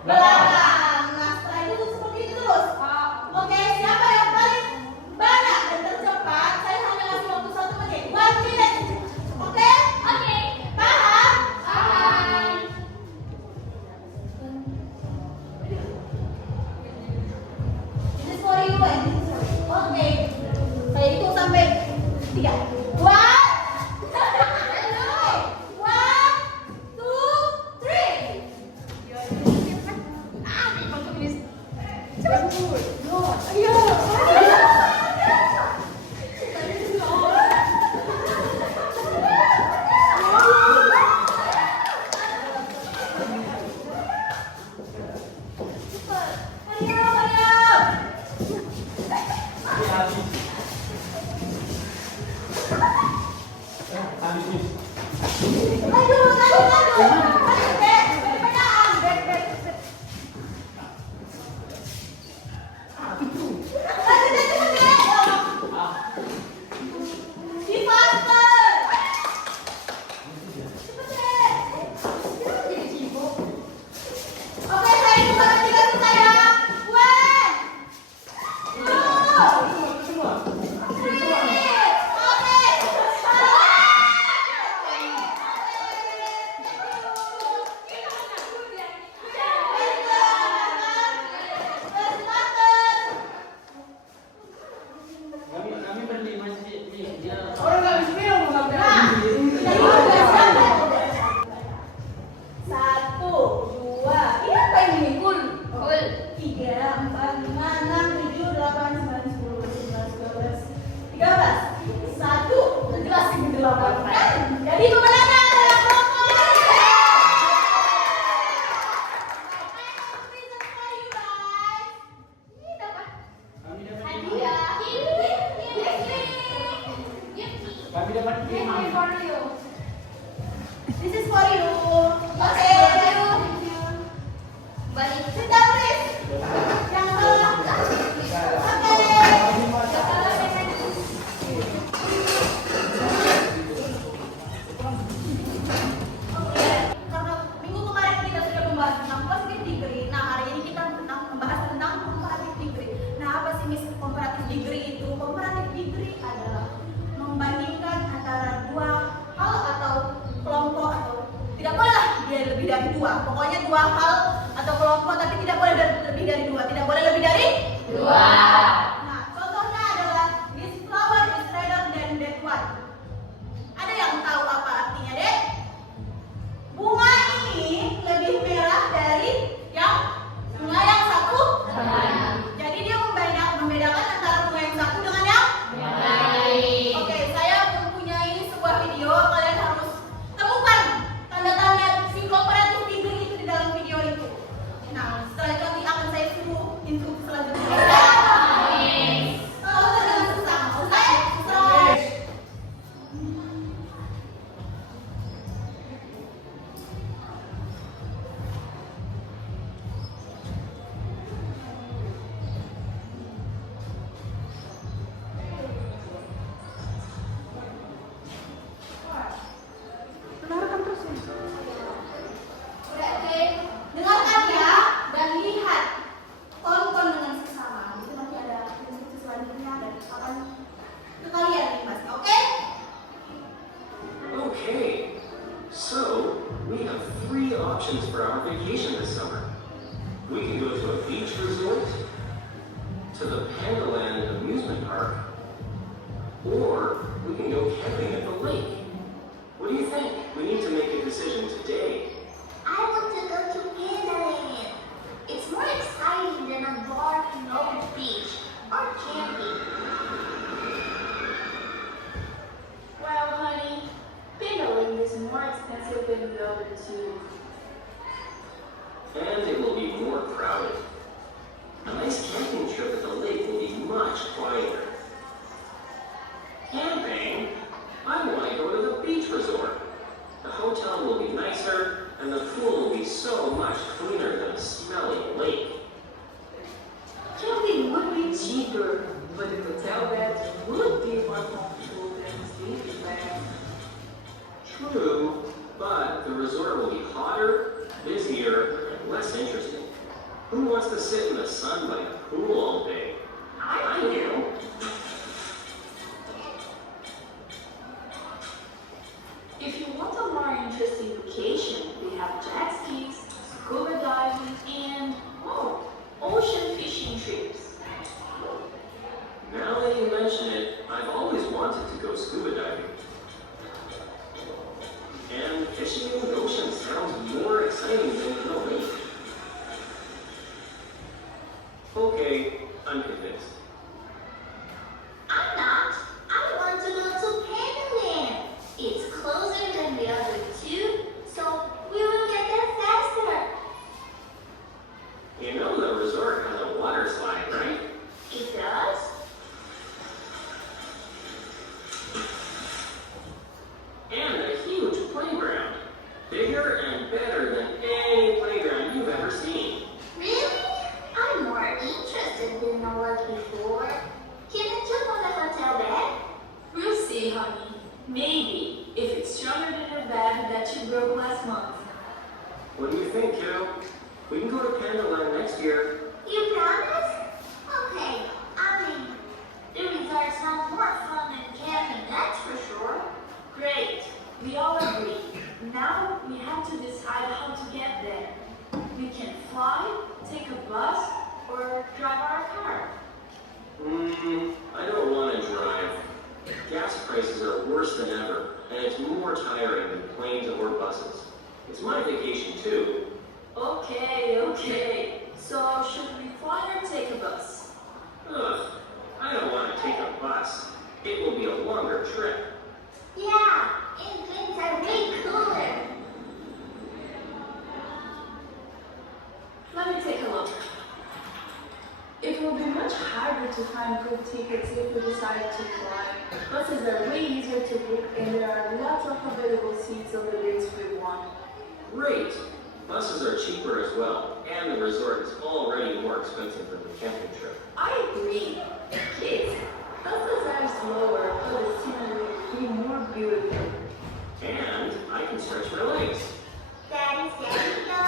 belakang. Nah, setelah itu seperti itu terus. Oke, siapa yang paling banyak dan tercepat? Saya hanya kasih waktu 1 menit. 1 minute. Oke? Oke. Paham? Paham. This is for you and this is for you. Oke. Saya hitung sampai 3. 1. Jadi pemenangnya adalah kelompok ini dapat hadiah. Kami dapat This is for you. Okay. Baik. Sit down, please. Yang bawah. Karena minggu kemarin kita sudah membahas tentang positive degree. Nah, hari ini kita membahas tentang comparative degree. Nah, apa sih Miss comparative degree itu? Comparative degree adalah membandingkan antara dua hal atau kelompok, atau tidak boleh lebih dari dua. Pokoknya dua hal atau kelompok, tapi tidak boleh lebih dari dua. Tidak boleh lebih dari dua. Nah, contohnya adalah this flower is redder than that one. Ada yang tahu apa artinya, Dek? Bunga ini lebih merah dari bunga yang satu. Jadi dia membedakan antara bunga yang satu dengan yang lain. Oke, saya mempunyai sebuah video. Kalian harus temukan tanda-tanda si comparative degree itu di dalam video itu. Nah, setelah itu nanti akan saya suruh info selanjutnya. Kalau dengan susah, oke? Oke, dengarkan ya dan lihat, tonton dengan seksama. Itu nanti ada instruksi selanjutnya dan akan ke kalian nih Mas. Oke? Okay, so we have 3 options for our vacation this summer. We can go to a beach resort, to the Pandaland amusement park, or we can go camping at the lake. What do you think? We need to make a decision today. I want to go to Pandaland. It's more exciting than a bar, no beach, or camping. Well, honey, Pandaland is more expensive than the other two. And it will be more crowded. A nice camping trip at the lake will be much quieter. Camping? I want to go to the beach resort. The hotel will be nicer, and the pool will be so much cleaner than a smelly lake. Camping would be cheaper, but the hotel beds would be more comfortable than sleeping bags. True, but the resort will be hotter, busier, and less interesting. Who wants to sit in the sun by the pool all day? I do. If you want a more interesting vacation, we have jet skis, scuba diving, and, ocean fishing trips. Now that you mention it, I've always wanted to go scuba diving. And fishing in the ocean sounds more exciting than in the lake. Okay, I'm convinced. I'm not. I want to go to Penguin. It's closer than the other two, so we will get there faster. You know the resort has a water slide, right? It does? And a huge playground. Bigger and better than any playground you've ever seen. Really? I'm more interested than I was before. Can I jump on the hotel bed? We'll see, honey. Maybe, if it's stronger than your bag that you broke last month. What do you think, kiddo? We can go to Pandaland next year. You promise? Okay, I mean, the resort sounds more fun than camping, that's for sure. Great. We all agree. Now we have to decide how to get there. We can fly, take a bus, or drive our car. I don't want to drive. Gas prices are worse than ever, and it's more tiring than planes or buses. It's my vacation too. Okay. So should we fly or take a bus? Ugh, I don't want to take a bus. It will be a longer trip. Yeah, and planes are way cooler. Let me take a look. It will be much harder to find good tickets if we decide to fly. Buses are way easier to book and there are lots of available seats on the dates we want. Great. Buses are cheaper as well, and the resort is already more expensive than the camping trip. I agree. Kids, buses are slower, but the scenery will be more beautiful. And I can stretch my legs. Daddy said no,